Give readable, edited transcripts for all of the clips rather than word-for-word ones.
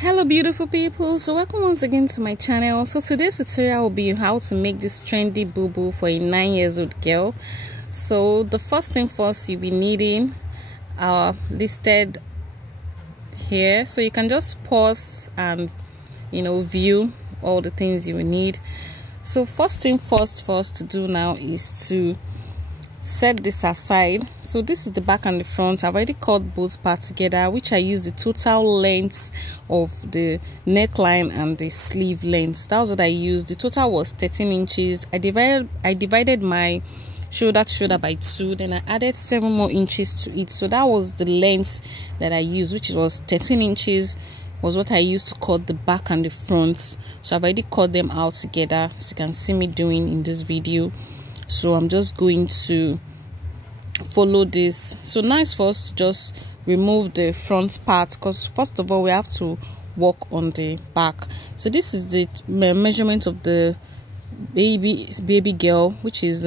Hello beautiful people, so welcome once again to my channel. So today's tutorial will be how to make this trendy boo-boo for a 9-year-old girl. So the first thing first, you'll be needing listed here, so you can just pause and view all the things you will need. So first thing first for us to do now is to set this aside. So this is the back and the front. I've already cut both parts together, which I use the total length of the neckline and the sleeve length. That was what I used. The total was 13 inches. I divided my shoulder to shoulder by 2, then I added 7 more inches to it. So that was the length that I used, which was 13 inches was what I used to cut the back and the front. So I've already cut them out together, as you can see me doing in this video. So I'm just going to follow this. So nice for us to just remove the front part, because first of all we have to work on the back. So this is the measurement of the baby girl, which is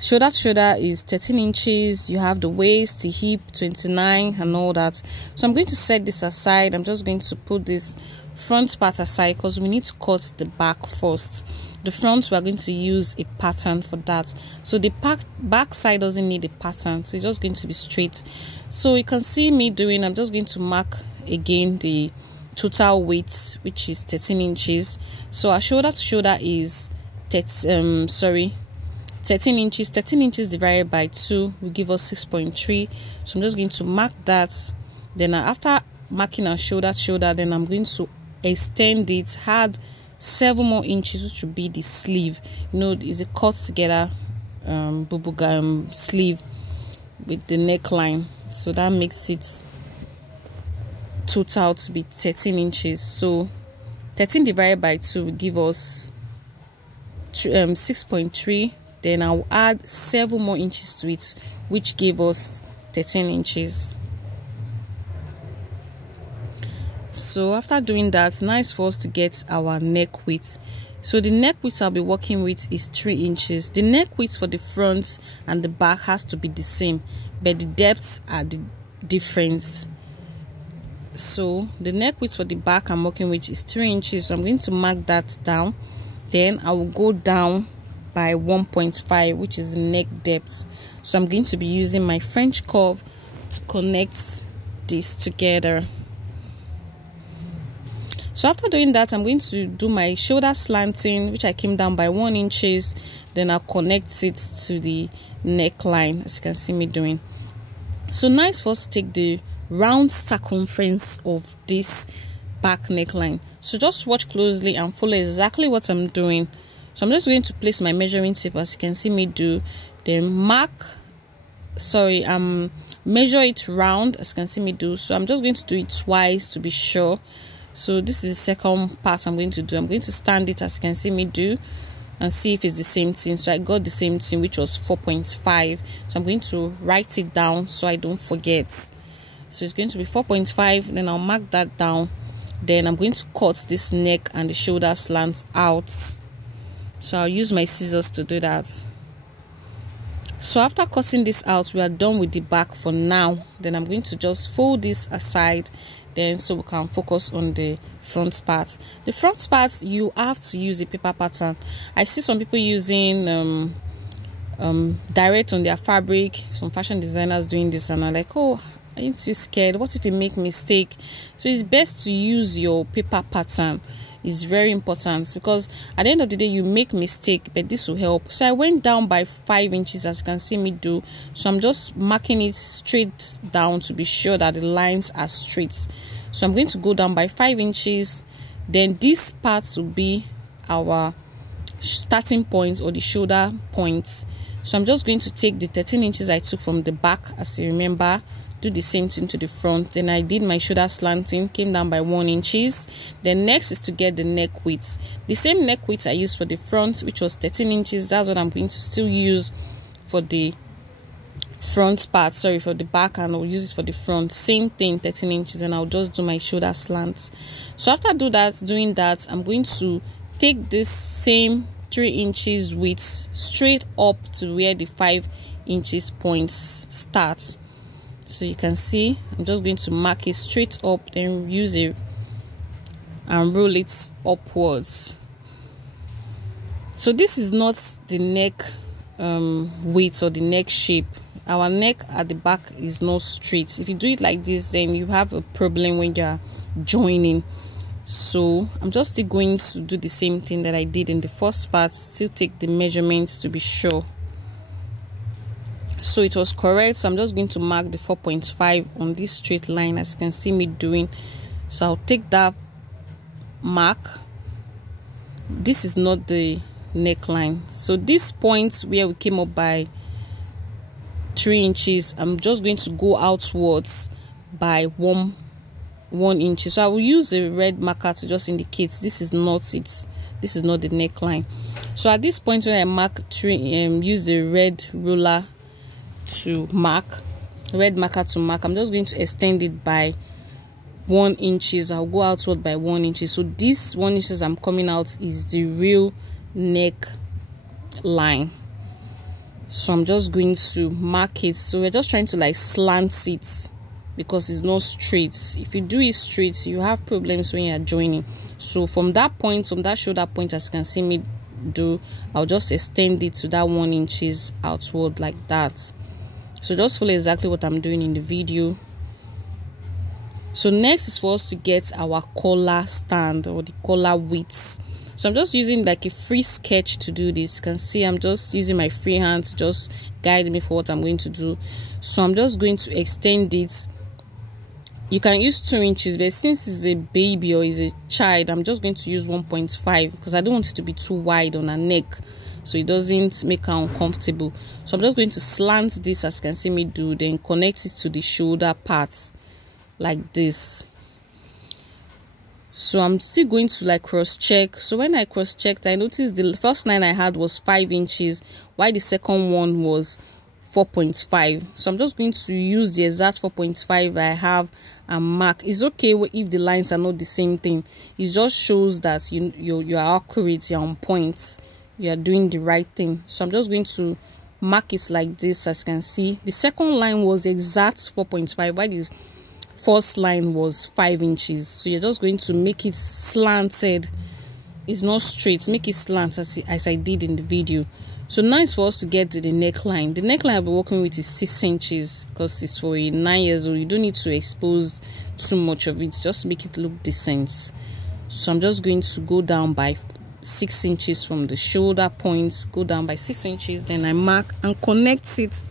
shoulder to shoulder is 13 inches. You have the waist, the hip 29 and all that. So I'm going to set this aside. I'm just going to put this front part aside because we need to cut the back first. The front, we are going to use a pattern for that. So the back side doesn't need a pattern, so it's just going to be straight. So you can see me doing, I'm just going to mark again the total weight, which is 13 inches. So our shoulder to shoulder is 13 inches. 13 inches divided by 2 will give us 6.3. So I'm just going to mark that. Then after marking our shoulder to shoulder, then I'm going to extend it, add 7 more inches, which will be the sleeve. It's a cut together BUBU sleeve with the neckline. So that makes it total to be 13 inches. So 13 divided by 2 will give us 6.3. Then I'll add 7 more inches to it, which gave us 13 inches. So after doing that, it's nice for us to get our neck width. So the neck width I'll be working with is 3 inches. The neck width for the front and the back has to be the same, but the depths are the difference. So the neck width for the back I'm working with is 3 inches. So I'm going to mark that down. Then I will go down by 1.5, which is the neck depth. So I'm going to be using my French curve to connect this together. So after doing that, I'm going to do my shoulder slanting, which I came down by 1 inches. Then I'll connect it to the neckline, as you can see me doing. So nice for us to take the round circumference of this back neckline. So just watch closely and follow exactly what I'm doing. So I'm just going to place my measuring tape, as you can see me do. Then measure it round, as you can see me do. So I'm just going to do it twice to be sure. So this is the second part I'm going to do. I'm going to stand it, as you can see me do, and see if it's the same thing. So I got the same thing, which was 4.5. So I'm going to write it down so I don't forget. So it's going to be 4.5. Then I'll mark that down. Then I'm going to cut this neck and the shoulder slants out. So I'll use my scissors to do that. So after cutting this out, we are done with the back for now. Then I'm going to just fold this aside, then so we can focus on the front part. The front part, you have to use a paper pattern. I see some people using direct on their fabric. Some fashion designers doing this, and I'm like, oh, aren't you scared? What if you make mistake? So it's best to use your paper pattern. Is very important, because at the end of the day you make mistake, but this will help. So I went down by 5 inches, as you can see me do. So I'm just marking it straight down to be sure that the lines are straight. So I'm going to go down by 5 inches. Then this part will be our starting point, or the shoulder point. So I'm just going to take the 13 inches I took from the back, as you remember, do the same thing to the front. Then I did my shoulder slanting, came down by 1 inches. Then next is to get the neck width. The same neck width I used for the front, which was 13 inches. That's what I'm going to still use for the front part, for the back, and I'll use it for the front. Same thing, 13 inches, and I'll just do my shoulder slants. So after doing that, I'm going to take this same 3 inches width straight up to where the 5 inches points starts. So you can see I'm just going to mark it straight up, then use a and roll it upwards. So this is not the neck width or the neck shape. Our neck at the back is not straight. If you do it like this, then you have a problem when you're joining. So I'm just still going to do the same thing that I did in the first part, still take the measurements to be sure. So it was correct, so I'm just going to mark the 4.5 on this straight line, as you can see me doing. So I'll take that mark. This is not the neckline, so this point where we came up by 3 inches, I'm just going to go outwards by 1 inch. So I will use a red marker to just indicate this is not it, this is not the neckline. So at this point when I mark 3, use the red ruler to mark, red marker to mark, I'm just going to extend it by 1 inches. I'll go outward by 1 inch. So this 1 inches I'm coming out is the real neck line. So I'm just going to mark it. So we're just trying to like slant it because it's not straight. If you do it straight, you have problems when you're joining. So from that point, from that shoulder point, as you can see me do, I'll just extend it to that 1 inches outward like that. So just follow exactly what I'm doing in the video. So next is for us to get our collar stand or the collar width. So I'm just using like a free sketch to do this. You can see I'm just using my free hand to just guide me for what I'm going to do. So I'm just going to extend it. You can use 2 inches, but since it's a baby or is a child, I'm just going to use 1.5 because I don't want it to be too wide on her neck, so it doesn't make her uncomfortable. So I'm just going to slant this, as you can see me do, then connect it to the shoulder parts like this. So I'm still going to like cross check. So when I cross checked, I noticed the first line I had was 5 inches, while the second one was 4.5. So I'm just going to use the exact 4.5 I have and mark. It's okay if the lines are not the same thing. It just shows that you're accurate, you're on point, you are doing the right thing. So I'm just going to mark it like this. As you can see, the second line was exact 4.5, while the first line was 5 inches. So you're just going to make it slanted. It's not straight, make it slant as I did in the video. So now it's for us to get to the neckline. The neckline I'll be working with is 6 inches because it's for a 9 years old. You don't need to expose too much of it, just make it look decent. So I'm just going to go down by 6 inches from the shoulder points, go down by 6 inches, then I mark and connect it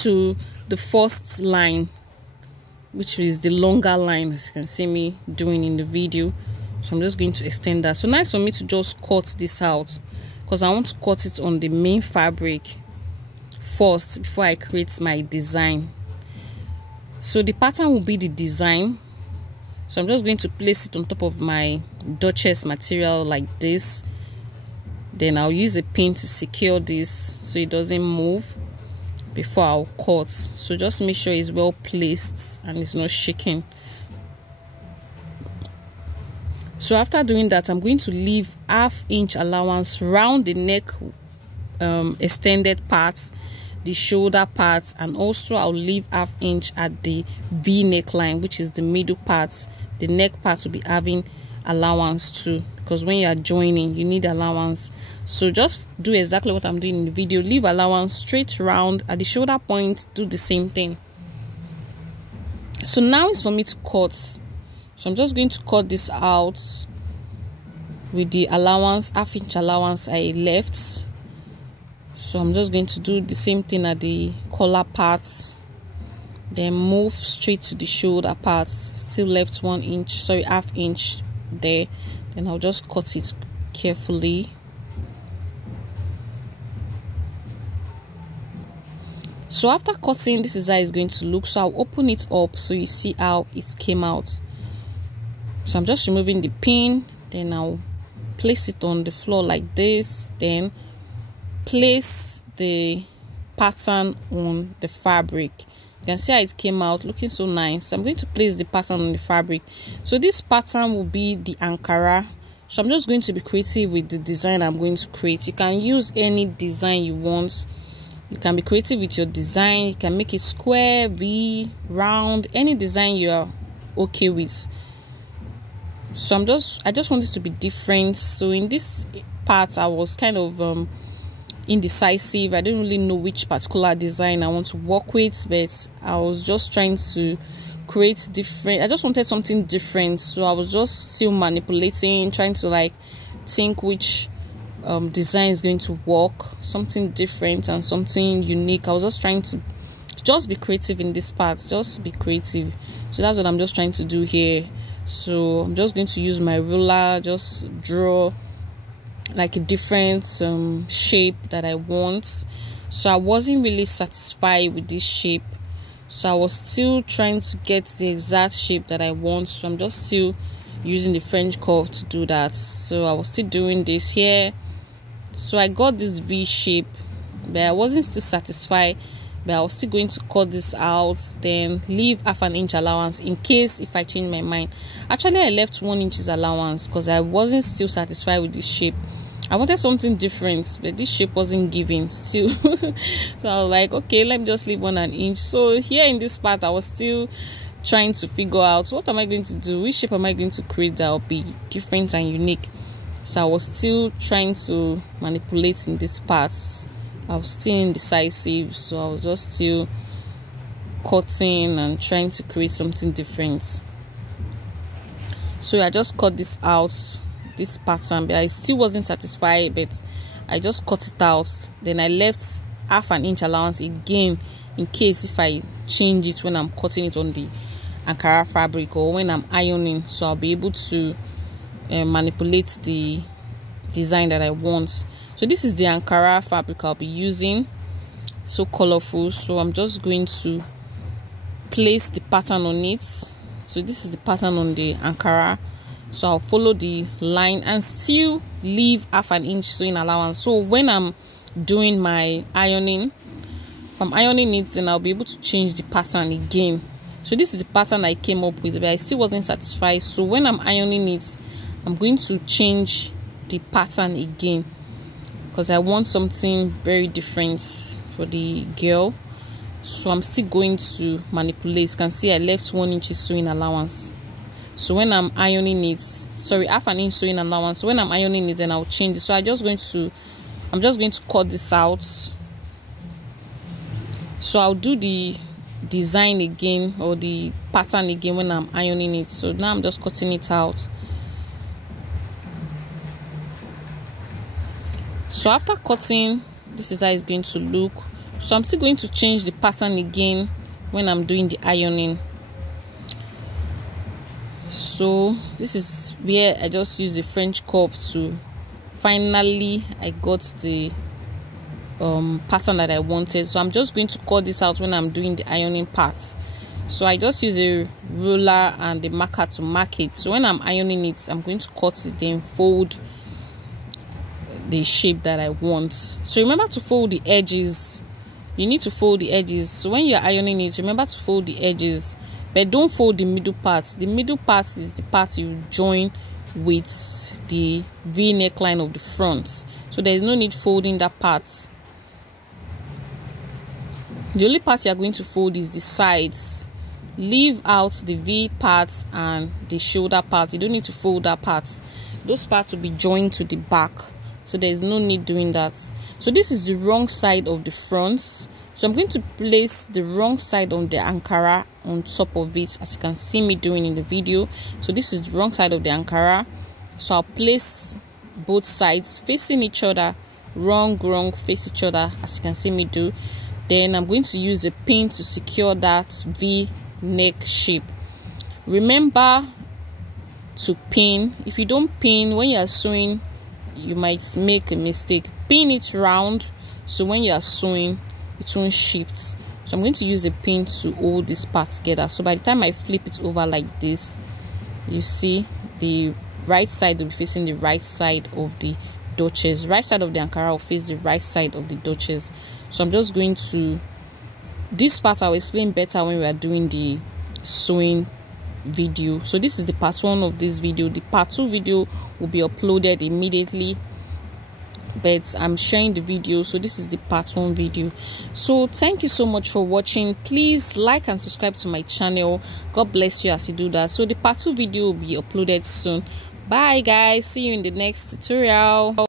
to the first line, which is the longer line, as you can see me doing in the video. So I'm just going to extend that. So now it's for me to just cut this out because I want to cut it on the main fabric first before I create my design. So the pattern will be the design. So I'm just going to place it on top of my Duchess material like this. Then I'll use a pin to secure this so it doesn't move before I'll cut. So just make sure it's well placed and it's not shaking. So after doing that, I'm going to leave ½ inch allowance round the neck extended parts, the shoulder parts, and also I'll leave ½ inch at the V neckline, which is the middle parts. The neck part will be having allowance too, because when you are joining you need allowance. So just do exactly what I'm doing in the video, leave allowance straight round at the shoulder point, do the same thing. So now it's for me to cut. So I'm just going to cut this out with the allowance, ½ inch allowance I left. So I'm just going to do the same thing at the collar parts, then move straight to the shoulder parts, still left 1 inch, sorry, ½ inch there. Then I'll just cut it carefully. So after cutting, this is how it's going to look. So I'll open it up so you see how it came out. So I'm just removing the pin, then I'll place it on the floor like this, then place the pattern on the fabric. You can see how it came out looking so nice. I'm going to place the pattern on the fabric. So this pattern will be the Ankara. So I'm just going to be creative with the design I'm going to create. You can use any design you want. You can be creative with your design. You can make it square, V, round, any design you are okay with. So I just want it to be different. So in this part I was kind of indecisive. I didn't really know which particular design I want to work with, but I was just trying to create different. I just wanted something different, so I was just still manipulating, trying to like think which design is going to work, something different and something unique. I was just trying to just be creative in this part, just be creative. So that's what I'm just trying to do here. So I'm just going to use my ruler, just draw like a different shape that I want. So I wasn't really satisfied with this shape, so I was still trying to get the exact shape that I want. So I'm just still using the French curve to do that. So I was still doing this here. So I got this V shape, but I wasn't still satisfied, but I was still going to cut this out, then leave half an inch allowance in case if I change my mind. Actually I left 1 inch allowance because I wasn't still satisfied with this shape. I wanted something different, but this shape wasn't giving still. So I was like, okay, let me just leave 1 inch. So here in this part I was still trying to figure out what am I going to do, which shape am I going to create that will be different and unique. So I was still trying to manipulate in this part. I was still indecisive, so I was just still cutting and trying to create something different. So I just cut this out, this pattern, but I still wasn't satisfied, but I just cut it out. Then I left half an inch allowance again in case if I change it when I'm cutting it on the Ankara fabric or when I'm ironing, so I'll be able to manipulate the design that I want. So this is the Ankara fabric I'll be using, so colorful. So I'm just going to place the pattern on it. So this is the pattern on the Ankara, so I'll follow the line and still leave half an inch sewing allowance. So when I'm doing my ironing, if I'm ironing it, then I'll be able to change the pattern again. So this is the pattern I came up with, but I still wasn't satisfied. So when I'm ironing it, I'm going to change the pattern again because I want something very different for the girl. So I'm still going to manipulate. You can see I left 1 inch sewing allowance. So when I'm ironing it, sorry, half an inch sewing allowance. So when I'm ironing it, then I'll change it. So I'm just going to cut this out. So I'll do the design again or the pattern again when I'm ironing it. So now I'm just cutting it out. So after cutting, this is how it's going to look. So I'm still going to change the pattern again when I'm doing the ironing. So this is where I just use the French curve to finally I got the pattern that I wanted. So I'm just going to cut this out when I'm doing the ironing part. So I just use a ruler and the marker to mark it. So when I'm ironing it, I'm going to cut it, then fold the shape that I want. So remember to fold the edges. You need to fold the edges. So when you're ironing it, remember to fold the edges, but don't fold the middle part. The middle part is the part you join with the V neckline of the front. So there is no need folding that part. The only part you are going to fold is the sides. Leave out the V parts and the shoulder part. You don't need to fold that part. Those parts will be joined to the back, so there is no need doing that. So this is the wrong side of the front. So I'm going to place the wrong side on the Ankara on top of it, as you can see me doing in the video. So this is the wrong side of the Ankara. So I'll place both sides facing each other, wrong face each other, as you can see me do. Then I'm going to use a pin to secure that V neck shape. Remember to pin. If you don't pin when you are sewing, you might make a mistake. Pin it round, so when you are sewing it won't shift. So I'm going to use a pin to hold this part together. So by the time I flip it over like this, you see the right side will be facing the right side of the dotches. Right side of the Ankara will face the right side of the dotches. So I'm just going to, this part I'll explain better when we are doing the sewing video. So this is the part 1 of this video. The part 2 video will be uploaded immediately but I'm sharing the video, so this is the part 1 video. So thank you so much for watching. Please like and subscribe to my channel. God bless you as you do that. So the part 2 video will be uploaded soon. Bye guys, see you in the next tutorial.